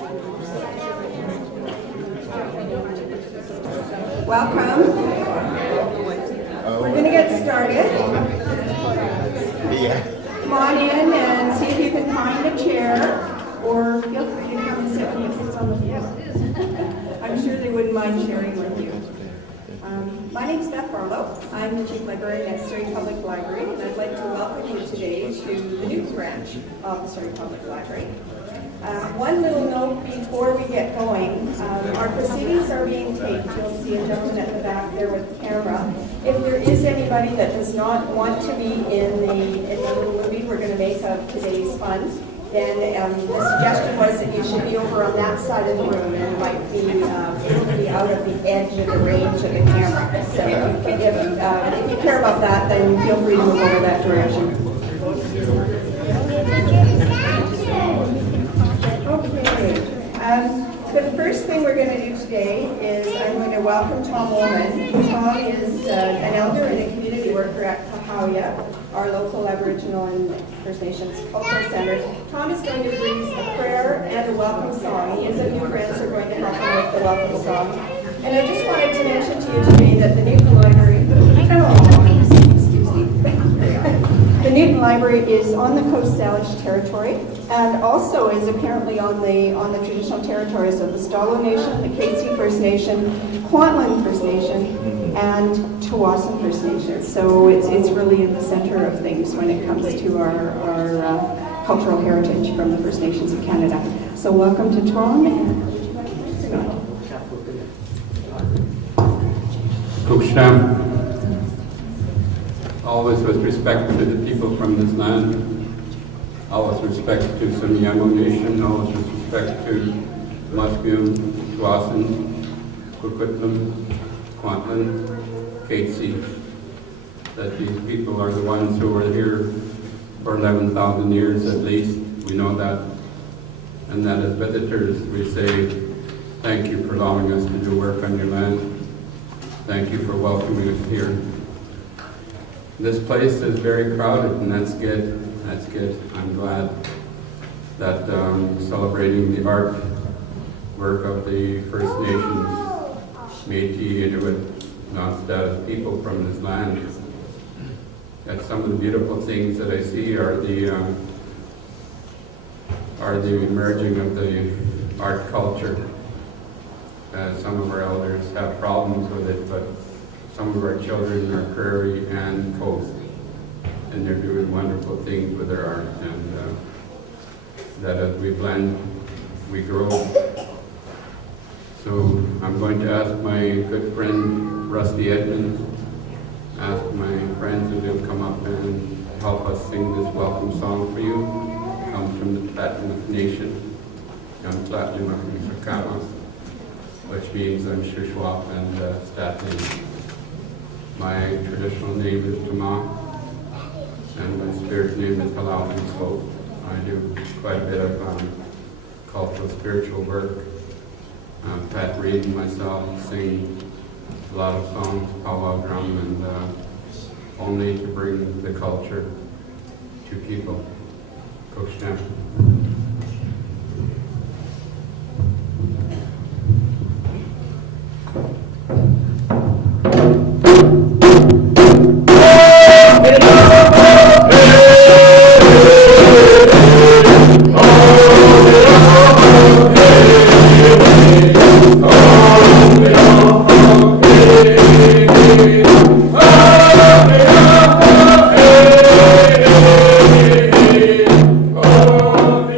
Welcome. We're going to get started. Come on in and see if you can find a chair, or feel free to come and sit when it sits on the floor. I'm sure they wouldn't mind sharing with you. My name's Beth Barlow. I'm the Chief Librarian at Surrey Public Library, and I'd like to welcome you today to the Newton branch of the Surrey Public Library. One little note before we get going. Our proceedings are being taped. You'll see a gentleman at the back there with the camera. If there is anybody that does not want to be in the little movie we're going to make of today's fund, then the suggestion was that you should be over on that side of the room and might be able to be out of the edge of the range of the camera. So if you care about that, then feel free to move over that direction. The first thing we're going to do today is I'm going to welcome Tom Woolman. Tom is an elder and a community worker at Kahawia, our local Aboriginal and First Nations Cultural Center. Tom is going to bring us a prayer and a welcome song. He and some new friends are going to help him with the welcome song. And I just wanted to mention to you today that the Newton Library, the Newton Library is on the Coast Salish territory, and also is apparently on the traditional territories of the Stalo Nation, the Katzie First Nation, Kwantlen First Nation, and Tawasin First Nation. So it's really in the center of things when it comes to our cultural heritage from the First Nations of Canada. So welcome to Tom. Kukshnam. Always with respect to the people from this land, always respect to Sumiyamo Nation, always with respect to Musqueam, Tawasin, Coquitlam, Kwantlen, Katzie, that these people are the ones who were here for 11,000 years at least. We know that. And that as visitors we say, thank you for allowing us to do work on your land. Thank you for welcoming us here. This place is very crowded, and that's good. That's good. I'm glad that celebrating the art work of the First Nations, Métis, Inuit, non-status people from this land. That some of the beautiful things that I see are the emerging of the art culture. Some of our elders have problems with it, but some of our children are prairie and coast, and they're doing wonderful things with their art, and that as we blend, we grow. So I'm going to ask my good friend Rusty Edmonds, ask my friends if they'll come up and help us sing this welcome song for you. It comes from the Tlatlima Nation, Tlatlima Sakama, which means I'm Shuswap and Statli. My traditional name is Tama, and my spirit name is Halal. So I do quite a bit of cultural, spiritual work. Pat Reed and myself sing a lot of songs, powwow drum, and only to bring the culture to people. Coach Stamp. Oh,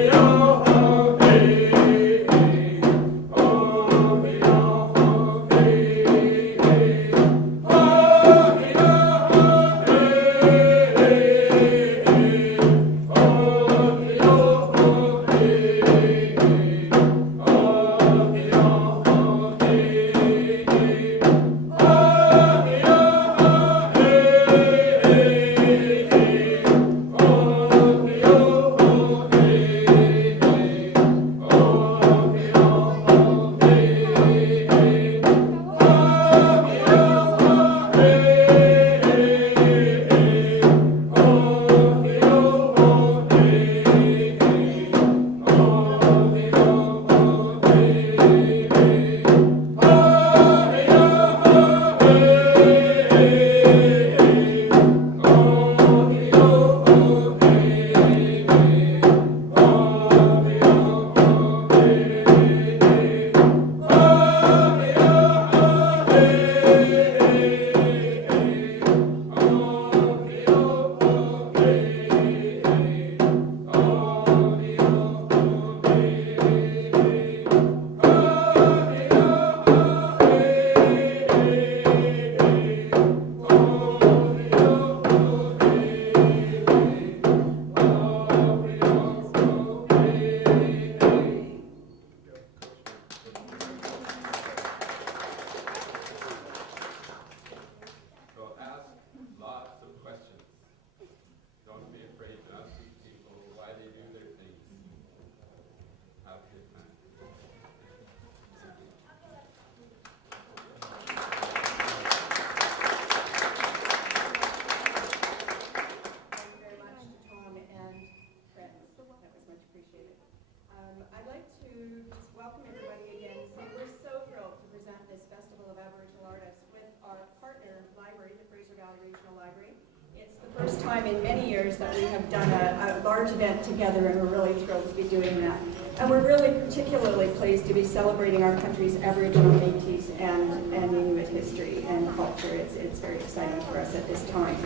time in many years that we have done a large event together, and we're really thrilled to be doing that. And we're really particularly pleased to be celebrating our country's Aboriginal, Métis, and Inuit history and culture. It's very exciting for us at this time.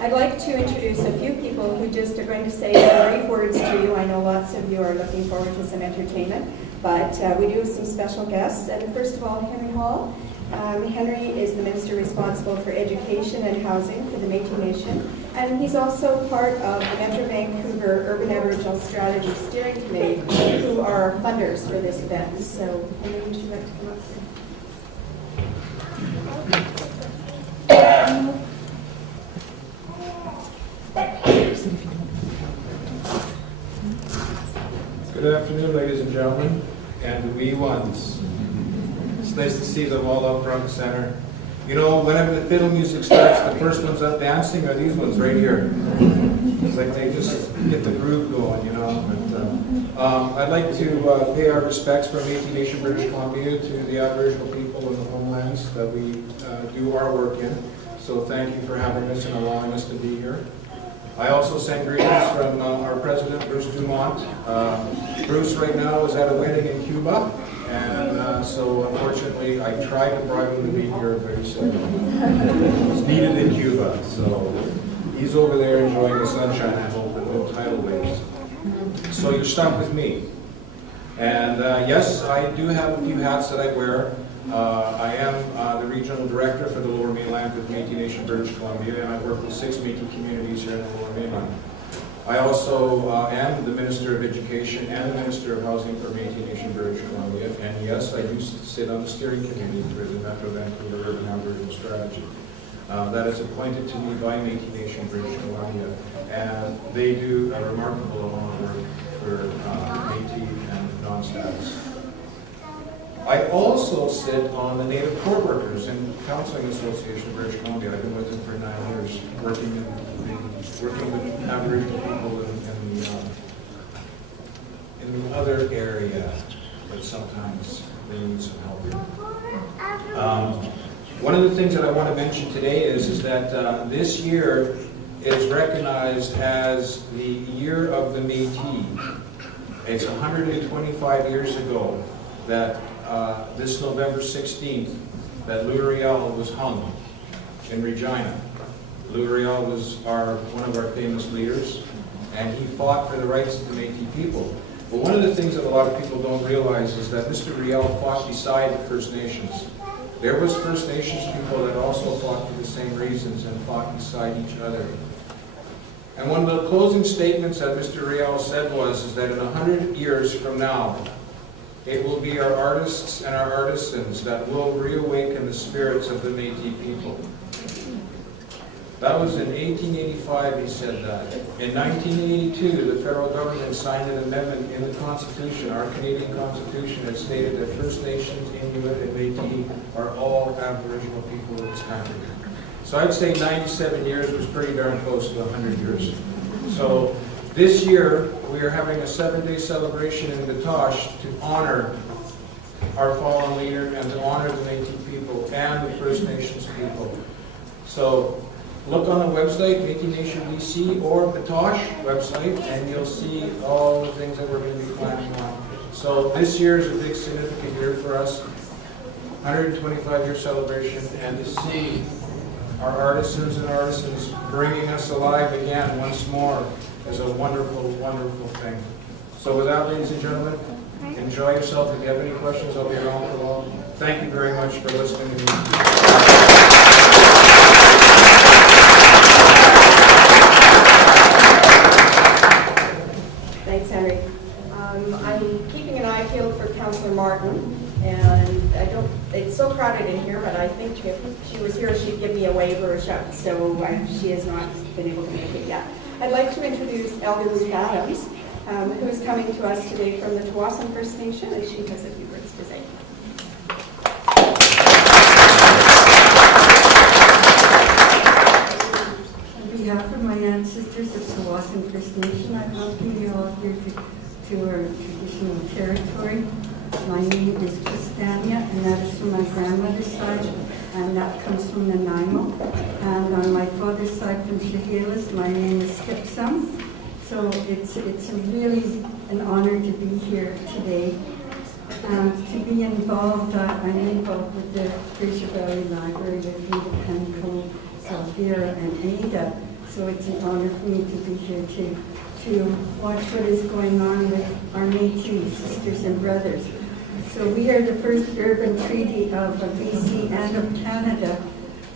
I'd like to introduce a few people who just are going to say some brief words to you. I know lots of you are looking forward to some entertainment, but we do have some special guests. And first of all, Henry Hall. Henry is the Minister responsible for education and housing for the Métis Nation, and he's also part of the Metro Vancouver Urban Aboriginal Strategy Steering Committee, who are our funders for this event. So, Henry, would you like to come up here? Good afternoon, ladies and gentlemen, and the wee ones. It's nice to see them all up front and center. You know, whenever the fiddle music starts, the first ones up dancing are these ones right here. It's like they just get the groove going, you know. But, I'd like to pay our respects from Métis Nation, British Columbia, to the Aboriginal people in the homelands that we do our work in. So thank you for having us and allowing us to be here. I also send greetings from our president, Bruce Dumont. Bruce right now is at a wedding in Cuba, and so unfortunately I tried to bribe him to be here very soon. He's needed in Cuba, so he's over there enjoying the sunshine, I hope, and no tidal waves. So you're stuck with me. And yes, I do have a few hats that I wear. I am the regional director for the Lower Mainland with Métis Nation, British Columbia, and I work with 6 Métis communities here in the Lower Mainland. I also am the Minister of Education and the Minister of Housing for Métis Nation, British Columbia, and yes, I do sit on the steering committee for the Metro Vancouver Urban Aboriginal Strategy. That is appointed to me by Métis Nation, British Columbia, and they do a remarkable amount of work for Métis and non-status. I also sit on the Native Core Workers and Counseling Association of British Columbia. I've been with them for 9 years, working with Aboriginal people in the other area, but sometimes they need some help. One of the things that I want to mention today is that this year is recognized as the Year of the Métis. It's 125 years ago that this November 16th, that Louis Riel was hung in Regina. Louis Riel was one of our famous leaders, and he fought for the rights of the Métis people. But one of the things that a lot of people don't realize is that Mr. Riel fought beside the First Nations. There was First Nations people that also fought for the same reasons and fought beside each other. And one of the closing statements that Mr. Riel said was that in 100 years from now, it will be our artists and our artisans that will reawaken the spirits of the Métis people. That was in 1885 he said that. In 1982, the federal government signed an amendment in the Constitution, our Canadian Constitution, that stated that First Nations, Inuit, and Métis are all Aboriginal people in this country. So I'd say 97 years was pretty darn close to 100 years. So this year, we are having a 7-day celebration in Batoche to honor our fallen leader and to honor the Métis people and the First Nations people. So look on the website, Métis Nation BC or Batoche website, and you'll see all the things that we're going to be planning on. So this year is a big significant year for us, 125-year celebration, and to see our artisans and artisans bringing us alive again once more is a wonderful, wonderful thing. So with that, ladies and gentlemen, enjoy yourself. If you have any questions, I'll be around for long. Thank you very much for listening to me. Thanks, Henry. I'm keeping an eye peeled for Councillor Martin, and it's so crowded in here, but I think if she was here, she'd give me a wave or a shout, so she has not been able to make it yet. I'd like to introduce Elder Ruth Adams, who is coming to us today from the Tsawwassen First Nation, and she has a few words to say. On behalf of my ancestors of Tsawwassen First Nation, I welcome you all here to our traditional territory. My name is Christania, and that is from my grandmother's side. I'm and that comes from Nanaimo. And on my father's side from Chehalis, my name is Skipsum. So it's really an honor to be here today. To be involved, I'm involved with the Fraser Valley Library with Rita Penco, Salvira, and Ada. So it's an honor for me to be here to watch what is going on with our Métis sisters and brothers. So we are the first urban treaty of BC and of Canada.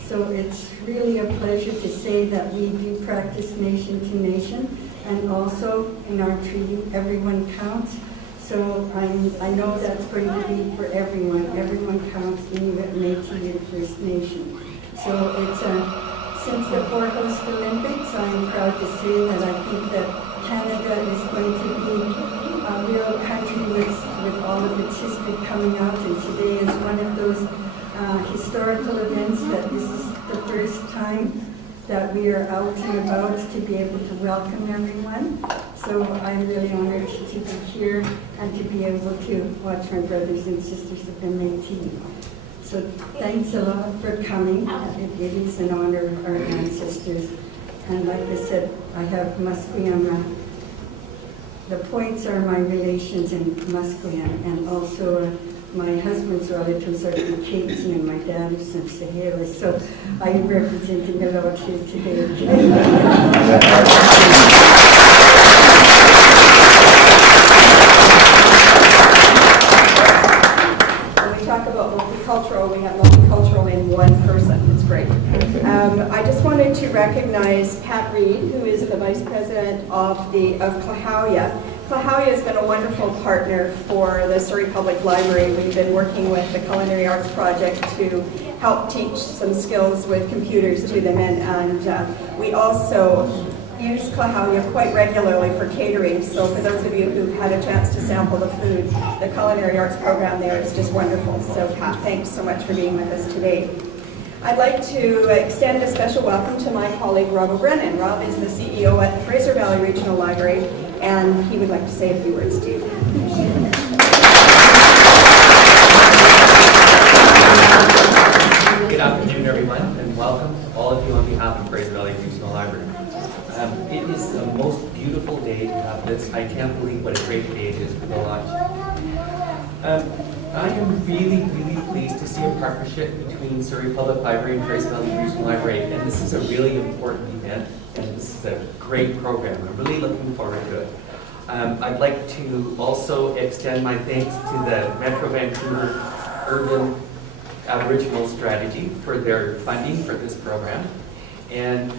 So it's really a pleasure to say that we do practice nation to nation, and also in our treaty, everyone counts. So I know that's going to be for everyone. Everyone counts, Inuit, Métis, and First Nation. So it's since the Four-Host Olympics, I'm proud to say that I think that Canada is going to be a real country with all of its history coming out, and today is one of those historical events that this is the first time that we are out and about to be able to welcome everyone. So I'm really honored to be here and to be able to watch my brothers and sisters of the Métis. So thanks a lot for coming. It is an honor of our ancestors. And like I said, I have Musqueam. The points are my relations in Musqueam, and also my husband's relatives are from Catesy, and my dad is from Chehalis. So I'm representing a lot here today. When we talk about multicultural, we have multicultural in one person. It's great. I just wanted to recognize Pat Reed, who is the Vice President of Klahowya. Klahowya has been a wonderful partner for the Surrey Public Library. We've been working with the Culinary Arts Project to help teach some skills with computers to them, and we also use Klahowya quite regularly for catering. So for those of you who've had a chance to sample the food, the Culinary Arts program there is just wonderful. So Pat, thanks so much for being with us today. I'd like to extend a special welcome to my colleague Rob O'Brien. Rob is the CEO at the Fraser Valley Regional Library, and he would like to say a few words to you. Good afternoon, everyone, and welcome to all of you on behalf of Fraser Valley Regional Library. It is the most beautiful day to have this. I can't believe what a great day it is for the launch. I am really, really pleased to see a partnership between Surrey Public Library and Fraser Valley Regional Library, and this is a really important event, and this is a great program. I'm really looking forward to it. I'd like to also extend my thanks to the Metro Vancouver Urban Aboriginal Strategy for their funding for this program. And